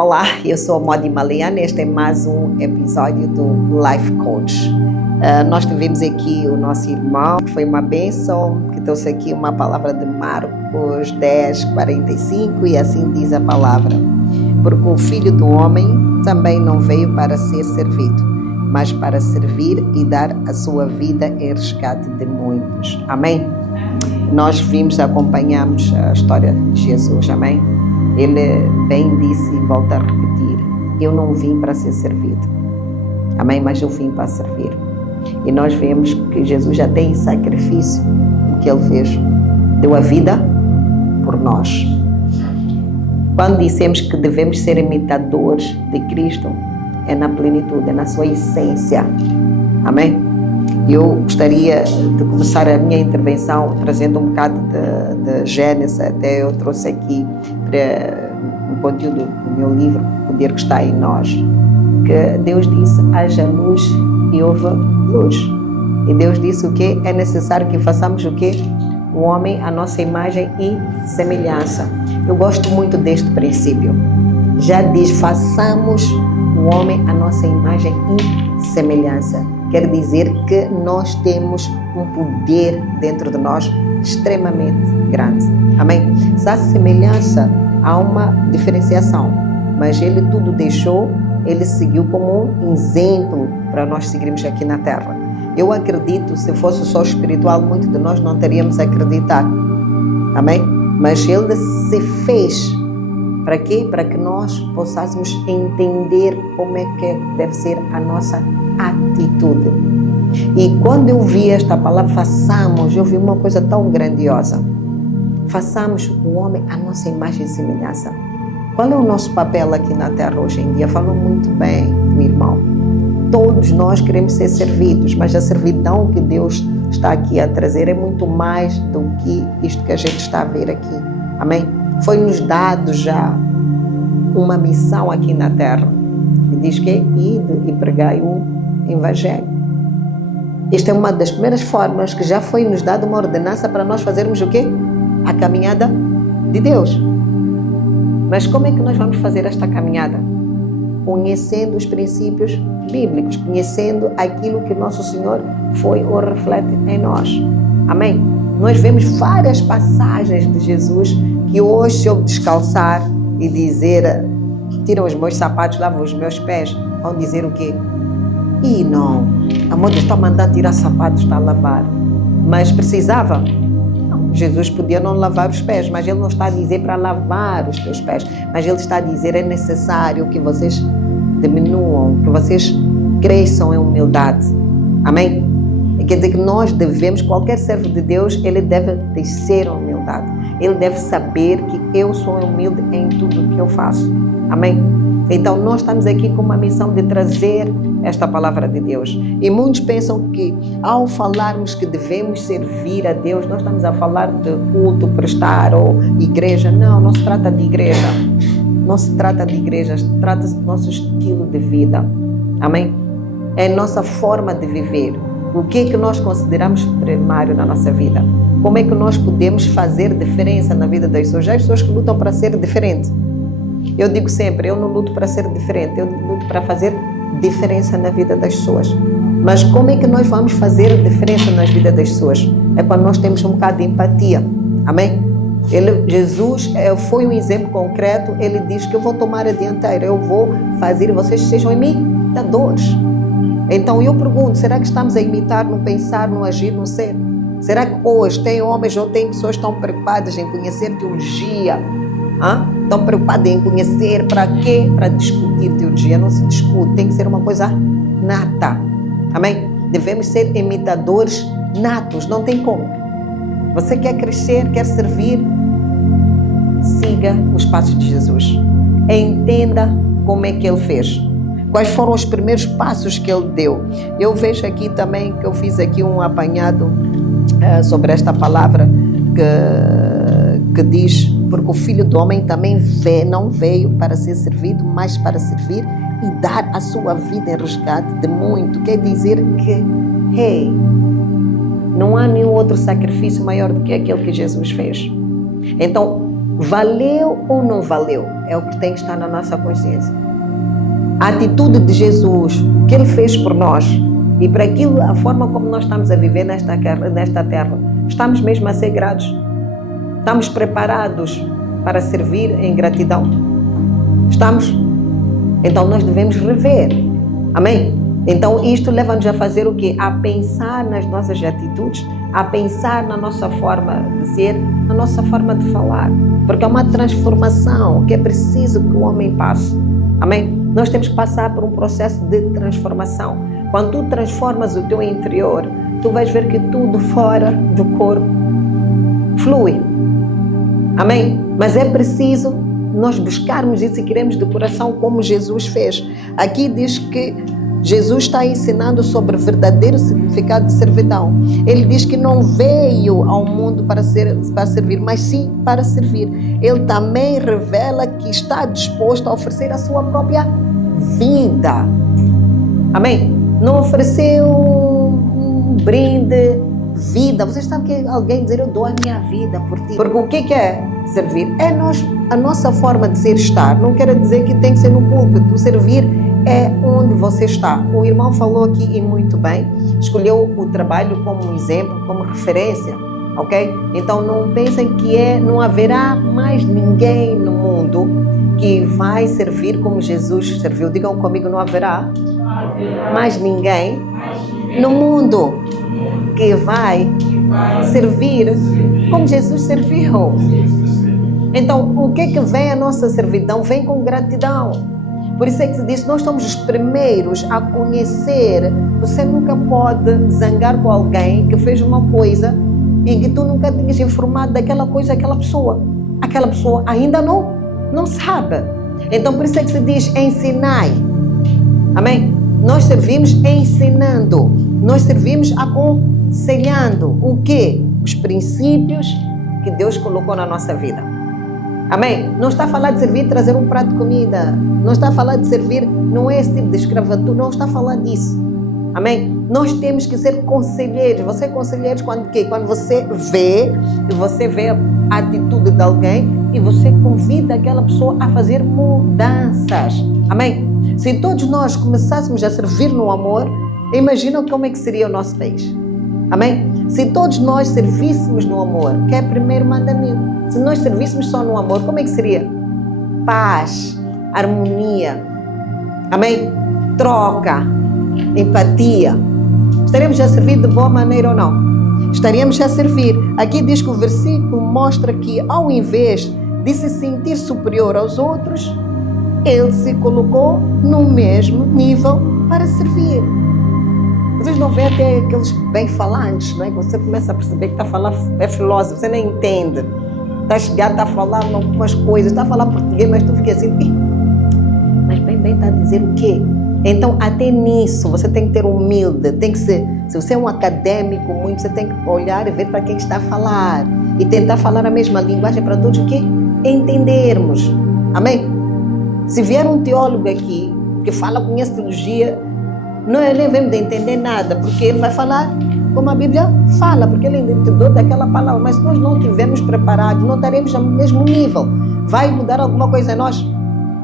Olá, eu sou a Modi Maliana, este é mais um episódio do Life Coach. Nós tivemos aqui o nosso irmão, que foi uma bênção, que trouxe aqui uma palavra de Marcos 10:45 e assim diz a palavra. Porque o Filho do Homem também não veio para ser servido, mas para servir e dar a sua vida em resgate de muitos. Amém? Nós acompanhamos a história de Jesus, amém? Ele bem disse e volta a repetir, eu não vim para ser servido, amém? Mas eu vim para servir. E nós vemos que Jesus já tem sacrifício que ele fez, deu a vida por nós. Quando dissemos que devemos ser imitadores de Cristo, é na plenitude, é na sua essência, amém? Eu gostaria de começar a minha intervenção trazendo um bocado de Gênesis, até eu trouxe aqui para um conteúdo do meu livro, O Poder que está em nós, que Deus disse, haja luz e houve luz. E Deus disse o quê? É necessário que façamos o quê? O homem, a nossa imagem e semelhança. Eu gosto muito deste princípio. Já diz, façamos o homem a nossa imagem e semelhança. Quer dizer que nós temos um poder dentro de nós extremamente grande. Amém? Se há semelhança, há uma diferenciação. Mas ele tudo deixou, ele seguiu como um exemplo para nós seguirmos aqui na Terra. Eu acredito, se fosse só espiritual, muitos de nós não teríamos a acreditar. Amém? Mas ele se fez. Para quê? Para que nós possássemos entender como é que deve ser a nossa atitude. E quando eu vi esta palavra, façamos, eu vi uma coisa tão grandiosa. Façamos o homem a nossa imagem e semelhança. Qual é o nosso papel aqui na Terra hoje em dia? Falou muito bem, meu irmão. Todos nós queremos ser servidos, mas a servidão que Deus está aqui a trazer é muito mais do que isto que a gente está a ver aqui. Amém? Foi-nos dado já uma missão aqui na Terra. E diz que é ide e pregai o Evangelho. Esta é uma das primeiras formas que já foi nos dada uma ordenança para nós fazermos o quê? A caminhada de Deus. Mas como é que nós vamos fazer esta caminhada? Conhecendo os princípios bíblicos, conhecendo aquilo que nosso Senhor foi ou reflete em nós. Amém? Nós vemos várias passagens de Jesus que hoje, se eu descalçar e dizer, tiram os meus sapatos, lavam os meus pés, vão dizer o quê? E não, amor, Deus está mandando tirar sapatos, está a lavar. Mas precisava? Não, Jesus podia não lavar os pés, mas Ele não está a dizer para lavar os teus pés, mas Ele está a dizer, é necessário que vocês diminuam, que vocês cresçam em humildade. Amém? Quer dizer que nós devemos, qualquer servo de Deus, ele deve descer a humildade. Ele deve saber que eu sou humilde em tudo o que eu faço. Amém? Então nós estamos aqui com uma missão de trazer esta palavra de Deus. E muitos pensam que ao falarmos que devemos servir a Deus, nós estamos a falar de culto, prestar ou igreja. Não, não se trata de igreja. Não se trata de igreja, trata-se do nosso estilo de vida. Amém? É a nossa forma de viver. O que é que nós consideramos primário na nossa vida? Como é que nós podemos fazer diferença na vida das pessoas? Há pessoas que lutam para ser diferente. Eu digo sempre, eu não luto para ser diferente, eu luto para fazer diferença na vida das pessoas. Mas como é que nós vamos fazer diferença na vida das pessoas? É quando nós temos um bocado de empatia. Amém? Jesus foi um exemplo concreto, ele diz que eu vou tomar a dianteira, eu vou fazer vocês sejam imitadores. Então eu pergunto, será que estamos a imitar no pensar, no agir, no ser? Será que hoje tem homens ou tem pessoas que estão preocupadas em conhecer teologia? Estão preocupadas em conhecer para quê? Para discutir teologia. Não se discute, tem que ser uma coisa nata. Amém? Devemos ser imitadores natos, não tem como. Você quer crescer, quer servir? Siga os passos de Jesus. Entenda como é que Ele fez. Quais foram os primeiros passos que Ele deu? Eu vejo aqui também que eu fiz aqui um apanhado sobre esta palavra que diz, porque o Filho do Homem também não veio para ser servido, mas para servir e dar a sua vida em resgate de muito. Quer dizer que, não há nenhum outro sacrifício maior do que aquele que Jesus fez. Então, Valeu ou não valeu? É o que tem que estar na nossa consciência. A atitude de Jesus, o que Ele fez por nós, e para aquilo, a forma como nós estamos a viver nesta terra, estamos mesmo a ser gratos. Estamos preparados para servir em gratidão. Estamos? Então nós devemos rever. Amém? Então isto leva-nos a fazer o quê? A pensar nas nossas atitudes, a pensar na nossa forma de ser, na nossa forma de falar. Porque é uma transformação que é preciso que o homem passe. Amém? Nós temos que passar por um processo de transformação. Quando tu transformas o teu interior, tu vais ver que tudo fora do corpo flui. Amém? Mas é preciso nós buscarmos isso e queremos de coração como Jesus fez. Aqui diz que Jesus está ensinando sobre o verdadeiro significado de servidão. Ele diz que não veio ao mundo para servir, mas sim para servir. Ele também revela que está disposto a oferecer a sua própria vida. Amém? Não ofereceu um brinde, vida. Vocês sabem que alguém dizer, eu dou a minha vida por ti. Porque o que é servir? É a nossa forma de ser estar. Não quer dizer que tem que ser no púlpito. O servir é onde você está. O irmão falou aqui e muito bem, escolheu o trabalho como um exemplo, como referência, ok? Então não pensem que não haverá mais ninguém no mundo que vai servir como Jesus serviu. Digam comigo, não haverá mais ninguém no mundo que vai servir como Jesus serviu. Então, o que vem a nossa servidão? Vem com gratidão. Por isso é que se diz, nós somos os primeiros a conhecer. Você nunca pode zangar com alguém que fez uma coisa e que tu nunca tinhas informado daquela coisa àquela pessoa. Aquela pessoa ainda não sabe. Então, por isso é que se diz, ensinai. Amém? Nós servimos ensinando. Nós servimos aconselhando. O quê? Os princípios que Deus colocou na nossa vida. Amém? Não está a falar de servir, trazer um prato de comida. Não está a falar de servir, não é esse tipo de escravatura. Não está a falar disso. Amém? Nós temos que ser conselheiros. Você é conselheiro quando o quê? Quando você vê a atitude de alguém e você convida aquela pessoa a fazer mudanças. Amém? Se todos nós começássemos a servir no amor, imagina como é que seria o nosso país. Amém? Se todos nós servíssemos no amor, que é o primeiro mandamento. Se nós servíssemos só no amor, como é que seria? Paz, harmonia, amém? Troca, empatia. Estaríamos a servir de boa maneira ou não? Estaríamos a servir. Aqui diz que o versículo mostra que, ao invés de se sentir superior aos outros, ele se colocou no mesmo nível para servir. Vocês não veem até aqueles bem-falantes, não é? Você começa a perceber que está a falar, é filósofo, você nem entende. Está chegado, está a falar algumas coisas, está a falar português, mas tu fica assim, mas bem está a dizer o quê? Então, até nisso, você tem que ter humilde, tem que ser, se você é um acadêmico muito, você tem que olhar e ver para quem está a falar e tentar falar a mesma linguagem para todos o quê? Entendermos. Amém? Se vier um teólogo aqui que fala, conhece teologia, não é nem vemos de entender nada, porque ele vai falar como a Bíblia fala, porque ele é entendedor daquela palavra. Mas se nós não estivermos preparados, não estaremos no mesmo nível. Vai mudar alguma coisa em nós?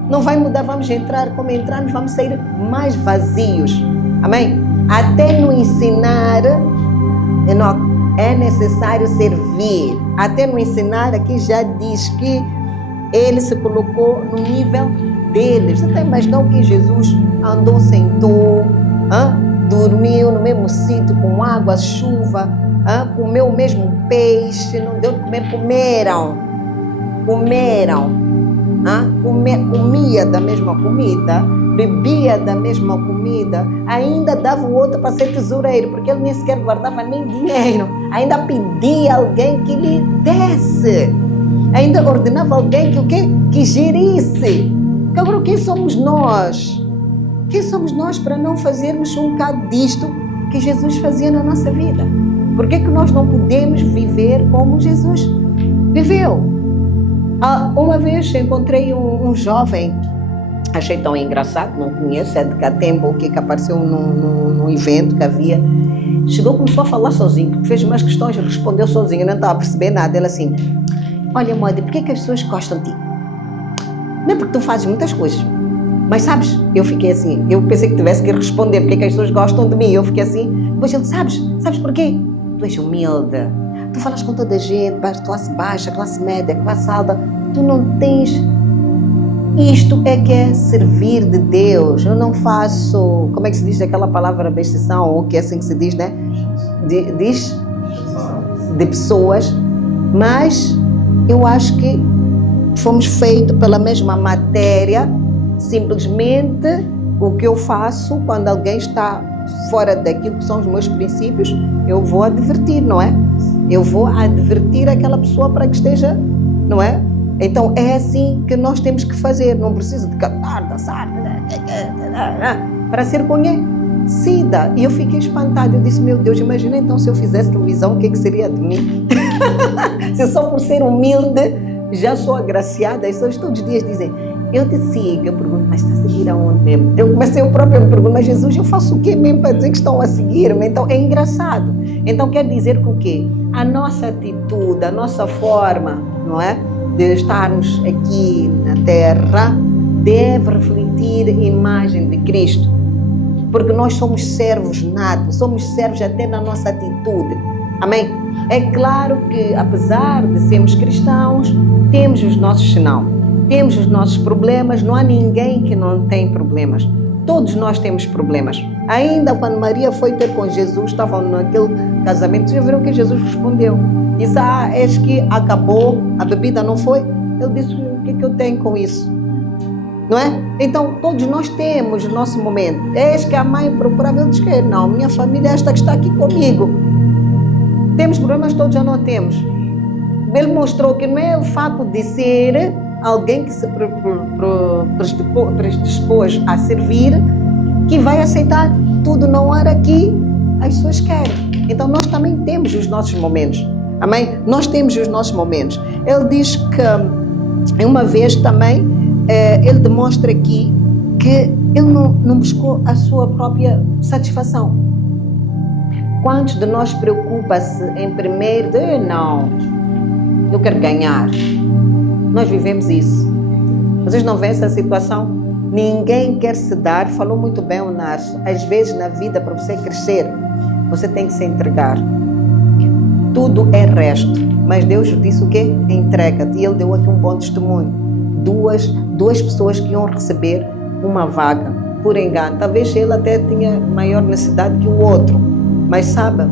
Não vai mudar, vamos entrar, como entrarmos, vamos sair mais vazios. Amém? Até no ensinar, é necessário servir. Até no ensinar, aqui já diz que ele se colocou no nível deles. Você imaginou que Jesus andou, sentou, dormiu no mesmo sítio, com água, chuva, comeu o mesmo peixe, não deu de comer, comia da mesma comida, bebia da mesma comida, ainda dava o outro para ser tesoureiro, porque ele nem sequer guardava nem dinheiro, ainda pedia alguém que lhe desse, ainda ordenava alguém que o quê? Que gerisse. Agora, quem somos nós? Quem somos nós para não fazermos um bocado disto que Jesus fazia na nossa vida? Por que nós não podemos viver como Jesus viveu? Uma vez encontrei um jovem, achei tão engraçado, não conheço, é de Catembo, que apareceu num evento que havia. Chegou, começou a falar sozinho, fez umas questões, respondeu sozinho, não estava a perceber nada. Ele assim, olha, Modi, por que as pessoas gostam de ti? Não é porque tu fazes muitas coisas. Mas sabes, eu fiquei assim, eu pensei que tivesse que responder porque as pessoas gostam de mim. Eu fiquei assim, depois ele, sabes porquê? Tu és humilde, tu falas com toda a gente, classe baixa, classe média, classe alta, tu não tens... Isto é que é servir de Deus. Eu não faço, como é que se diz aquela palavra bestição, ou que é assim que se diz, né? Diz de pessoas, mas eu acho que fomos feitos pela mesma matéria. Simplesmente o que eu faço quando alguém está fora daquilo que são os meus princípios, eu vou advertir, não é? Eu vou advertir aquela pessoa para que esteja, não é? Então é assim que nós temos que fazer. Não precisa de cantar, dançar para ser conhecida. E eu fiquei espantada. Eu disse, meu Deus, imagina então se eu fizesse televisão, o que seria de mim? Se só por ser humilde já sou agraciada. As pessoas todos os dias dizem, eu te sigo. Eu pergunto, mas está a seguir aonde mesmo? Eu comecei eu próprio a me perguntar, mas Jesus, eu faço o quê mesmo para dizer que estão a seguir-me? Então é engraçado. Então quer dizer que o quê? A nossa atitude, a nossa forma, não é? De estarmos aqui na Terra deve refletir a imagem de Cristo, porque nós somos servos natos, somos servos até na nossa atitude, amém? É claro que apesar de sermos cristãos, temos os nossos sinal, temos os nossos problemas, não há ninguém que não tem problemas, todos nós temos problemas. Ainda quando Maria foi ter com Jesus, estavam naquele casamento, vocês já viram o que Jesus respondeu? Disse, és que acabou, a bebida não foi? Ele disse, o que eu tenho com isso? Não é? Então, todos nós temos o nosso momento. És que a mãe procurava, ele diz que não, minha família é esta que está aqui comigo. Temos problemas todos ou não temos? Ele mostrou que não é o fato de ser alguém que se predispôs a servir que vai aceitar tudo na hora que as pessoas querem. Então, nós também temos os nossos momentos. Amém? Nós temos os nossos momentos. Ele diz que, uma vez também, ele demonstra aqui que ele não buscou a sua própria satisfação. Quantos de nós preocupa-se em primeiro de, não, eu quero ganhar. Nós vivemos isso. Vocês não veem essa situação? Ninguém quer se dar, falou muito bem o Narso. Às vezes na vida, para você crescer, você tem que se entregar. Tudo é resto, mas Deus disse o quê? Entrega-te. E ele deu aqui um bom testemunho. Duas pessoas que iam receber uma vaga, por engano. Talvez ele até tinha maior necessidade que o outro. Mas sabe,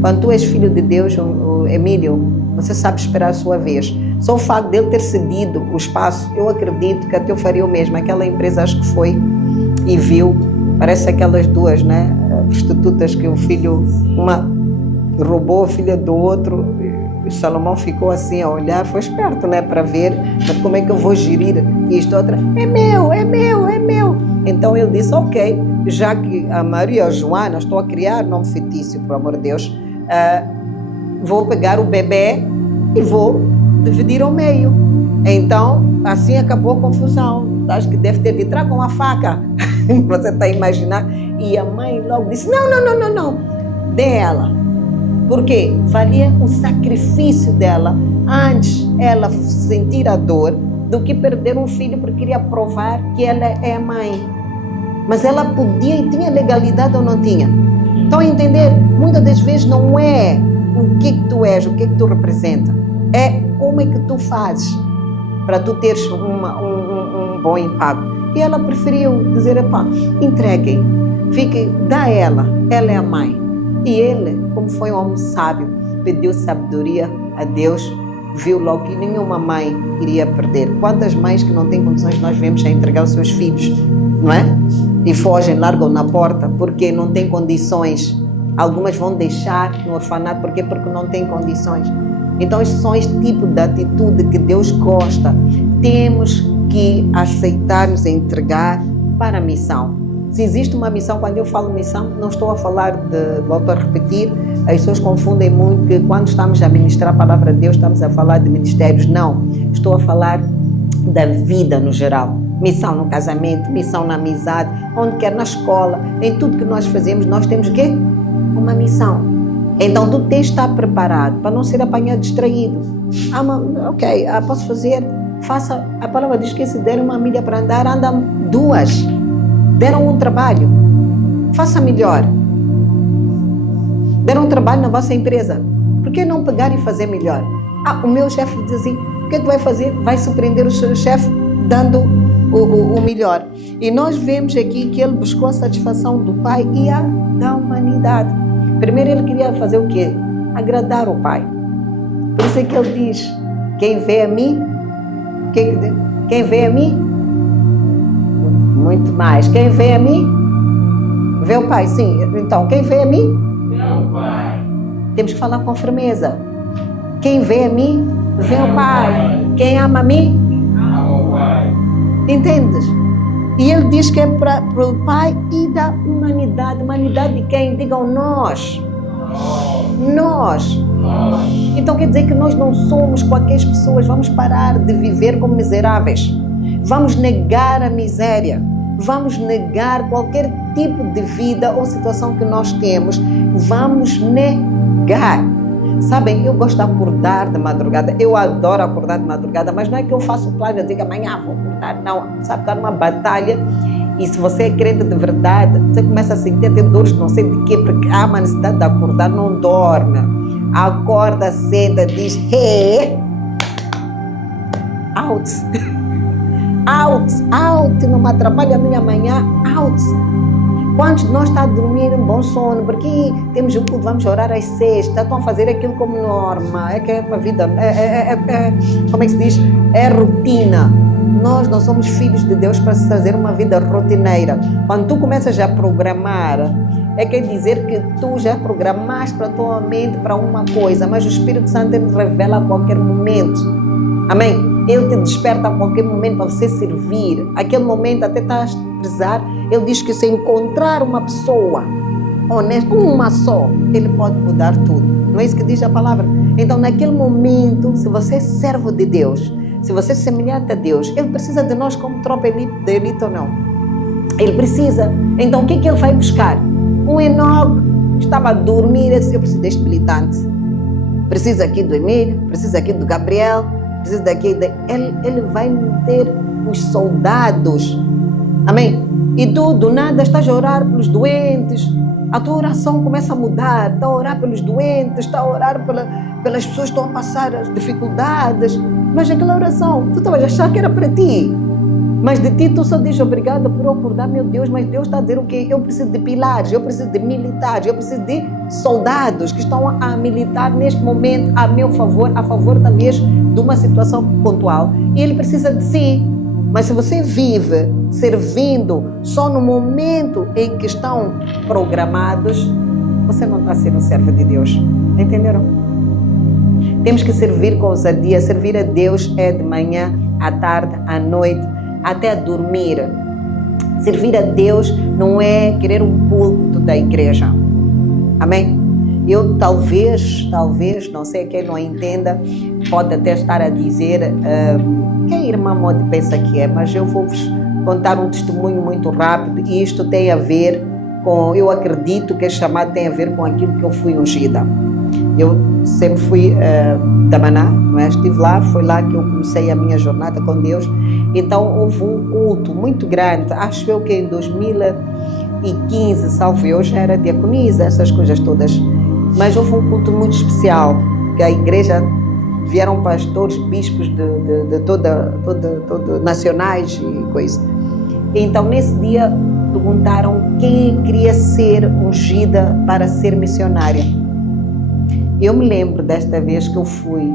quando tu és filho de Deus, o Emílio, você sabe esperar a sua vez. Só o facto de ele ter cedido o espaço, eu acredito que até eu faria o mesmo. Aquela empresa acho que foi e viu, parece aquelas duas, né? Prostitutas que o filho, uma roubou a filha do outro, e Salomão ficou assim a olhar, foi esperto, né, para ver, mas como é que eu vou gerir isto? Outra, é meu. Então ele disse, ok, já que a Maria Joana, estou a criar nome fictício, por amor de Deus, vou pegar o bebê e vou dividir ao meio. Então, assim acabou a confusão. Acho que deve ter de traga uma faca. Você está a imaginar? E a mãe logo disse, não, dê ela. Porque valia o sacrifício dela antes ela sentir a dor do que perder um filho porque queria provar que ela é a mãe. Mas ela podia e tinha legalidade ou não tinha? Estão a entender? Muitas das vezes não é o que tu és, o que tu representa. É como é que tu fazes para tu teres um bom impacto. E ela preferiu dizer, entreguem, dá a ela é a mãe. E ele, como foi um homem sábio, pediu sabedoria a Deus, viu logo que nenhuma mãe iria perder. Quantas mães que não têm condições nós vemos a entregar os seus filhos, não é? E fogem, largam na porta porque não têm condições. Algumas vão deixar no orfanato, porque não têm condições. Então, estes são este tipo de atitude que Deus gosta. Temos que aceitar nos entregar para a missão. Se existe uma missão, quando eu falo missão, não estou a falar volto a repetir, as pessoas confundem muito que quando estamos a ministrar a palavra de Deus, estamos a falar de ministérios. Não, estou a falar da vida no geral. Missão no casamento, missão na amizade, onde quer, na escola, em tudo que nós fazemos, nós temos o quê? Uma missão. Então tu tens de estar preparado para não ser apanhado distraído. Ok, posso fazer, faça. A palavra diz que se der uma milha para andar, andam 2. Deram um trabalho, faça melhor. Deram um trabalho na vossa empresa, por que não pegar e fazer melhor? O meu chefe diz assim, o que é que vai fazer? Vai surpreender o seu chefe dando o melhor. E nós vemos aqui que ele buscou a satisfação do Pai e a da humanidade. Primeiro ele queria fazer o quê? Agradar o Pai. Por isso é que ele diz, quem vê a mim, quem vê a mim, muito mais. Quem vê a mim, vê o Pai. Sim, então quem vê a mim, vê o Pai. Temos que falar com firmeza. Quem vê a mim, vê o Pai. Quem ama a mim, ama o Pai. Entendes? E ele diz que é para o Pai e da humanidade. Humanidade de quem? Digam nós. Nós. Então quer dizer que nós não somos qualquer pessoas. Vamos parar de viver como miseráveis. Vamos negar a miséria. Vamos negar qualquer tipo de vida ou situação que nós temos. Vamos negar. Sabem, eu gosto de acordar de madrugada. Eu adoro acordar de madrugada, mas não é que eu faço plano, eu digo amanhã vou acordar. Não, sabe, está numa batalha. E se você é crente de verdade, você começa a sentir até dores, não sei de quê, porque há uma necessidade de acordar, não dorme. Acorda, senta, diz, hey, out. Out, não me atrapalha a minha manhã, out. Quantos de nós está a dormir um bom sono? Porque temos um culto, vamos orar às 6, estão a fazer aquilo como norma, é que é uma vida, como é que se diz? É rotina. Nós não somos filhos de Deus para fazer uma vida rotineira. Quando tu começas a programar, quer dizer que tu já programaste para a tua mente para uma coisa, mas o Espírito Santo te revela a qualquer momento. Amém? Ele te desperta a qualquer momento para você servir. Aquele momento até estás a precisar. Ele diz que se encontrar uma pessoa honesta, uma só, ele pode mudar tudo. Não é isso que diz a palavra? Então, naquele momento, se você é servo de Deus, se você é semelhante a Deus, ele precisa de nós como tropa de elite ou não? Ele precisa. Então, o que ele vai buscar? O Enoque estava a dormir, ele disse, eu preciso deste militante. Preciso aqui do Emílio, preciso aqui do Gabriel, preciso daqui. Ele vai meter os soldados. Amém? E tu, do nada, estás a orar pelos doentes. A tua oração começa a mudar. Está a orar pelos doentes, está a orar pelas pessoas que estão a passar as dificuldades. Mas aquela oração, tu estavas a achar que era para ti. Mas de ti tu só diz obrigada por acordar, meu Deus, mas Deus está a dizer o quê? Eu preciso de pilares, eu preciso de militares, eu preciso de soldados que estão a militar neste momento a meu favor, a favor talvez de uma situação pontual. E ele precisa de si. Mas se você vive servindo só no momento em que estão programados, você não está sendo servo de Deus. Entenderam? Temos que servir com ousadia. Servir a Deus é de manhã, à tarde, à noite, até a dormir. Servir a Deus não é querer um púlpito da igreja. Amém? Eu talvez, não sei quem não entenda, pode até estar a dizer que a irmã Modi pensa que é, mas eu vou-vos contar um testemunho muito rápido e isto tem a ver com, eu acredito que este chamado tem a ver com aquilo que eu fui ungida. Eu sempre fui da Maná, não é? Estive lá, foi lá que eu comecei a minha jornada com Deus. Então houve um culto muito grande, acho eu que em 2015, salvo eu, já era diaconisa, essas coisas todas. Mas houve um culto muito especial, que a igreja, vieram pastores, bispos de toda nacionais e coisa. Então nesse dia perguntaram quem queria ser ungida para ser missionária. Eu me lembro desta vez que eu fui.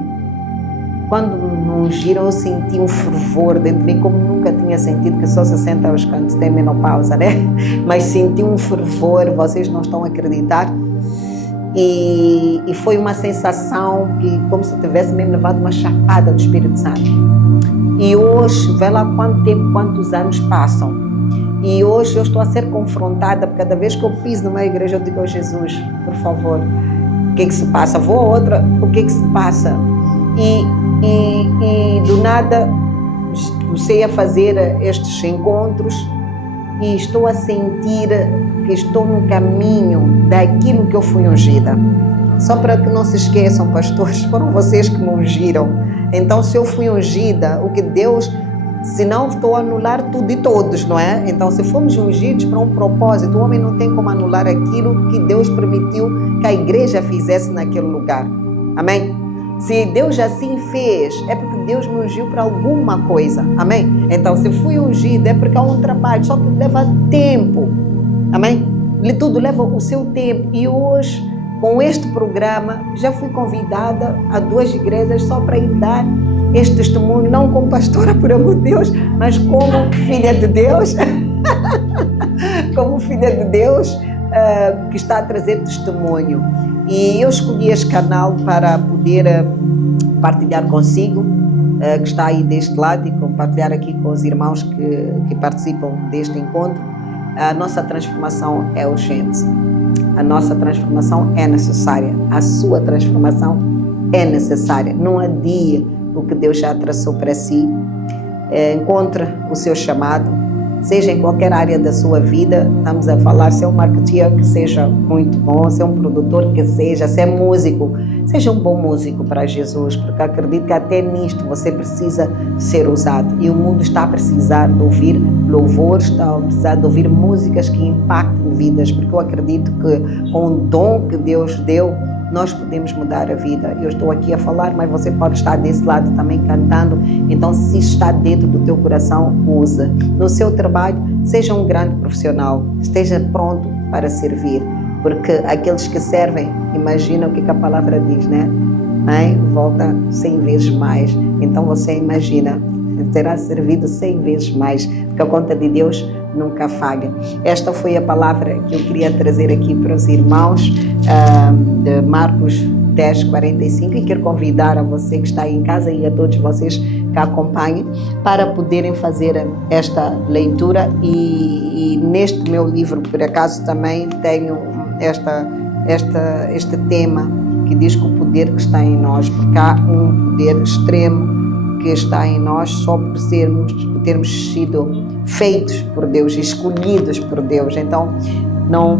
Quando me ungiram, eu senti um fervor dentro de mim, como nunca tinha sentido, que só se sente aos quando se tem menopausa, né? Mas senti um fervor, vocês não estão a acreditar. E foi uma sensação que, como se tivesse me levado uma chapada do Espírito Santo. E hoje, vê lá quanto tempo, quantos anos passam. E hoje eu estou a ser confrontada, porque cada vez que eu piso numa igreja, eu digo, oh, Jesus, por favor, o que se passa? Vou a outra, o que se passa? E do nada comecei a fazer estes encontros e estou a sentir que estou no caminho daquilo que eu fui ungida. Só para que não se esqueçam, pastores, foram vocês que me ungiram. Então, se eu fui ungida, o que Deus... Senão estou a anular tudo e todos, não é? Então, se fomos ungidos para um propósito, o homem não tem como anular aquilo que Deus permitiu que a igreja fizesse naquele lugar. Amém? Se Deus assim fez, é porque Deus me ungiu para alguma coisa. Amém? Então, se fui ungido, é porque há um trabalho, só que leva tempo. Amém? Tudo leva o seu tempo. E hoje, com este programa, já fui convidada a 2 igrejas só para ir dar este testemunho, não como pastora, por amor de Deus, mas como filha de Deus, como filha de Deus que está a trazer testemunho. E eu escolhi este canal para poder partilhar consigo, que está aí deste lado, e compartilhar aqui com os irmãos que participam deste encontro. A nossa transformação é urgente, a nossa transformação é necessária, a sua transformação é necessária. Não adie o que Deus já traçou para si. Encontre o seu chamado, seja em qualquer área da sua vida. Estamos a falar, se é um marketeer, que seja muito bom, se é um produtor, que seja, se é músico, seja um bom músico para Jesus, porque acredito que até nisto você precisa ser usado. E o mundo está a precisar de ouvir louvores, está a precisar de ouvir músicas que impactem vidas, porque eu acredito que com o dom que Deus deu, nós podemos mudar a vida. Eu estou aqui a falar, mas você pode estar desse lado também cantando. Então, se está dentro do teu coração, usa. No seu trabalho, seja um grande profissional. Esteja pronto para servir. Porque aqueles que servem, imagina o que a palavra diz, né? Volta 100 vezes mais. Então, você imagina, terá servido 100 vezes mais. Porque a conta de Deus nunca falha. Esta foi a palavra que eu queria trazer aqui para os irmãos, de Marcos 10:45, e quero convidar a você que está aí em casa e a todos vocês que acompanhem para poderem fazer esta leitura. E neste meu livro, por acaso, também tenho este tema que diz que o poder que está em nós, porque há um poder extremo que está em nós só por termos sido feitos por Deus, escolhidos por Deus. Então, não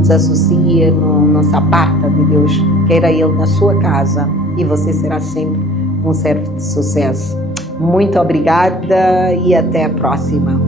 desassocia, não se aparta de Deus. Queira Ele na sua casa e você será sempre um servo de sucesso. Muito obrigada e até a próxima.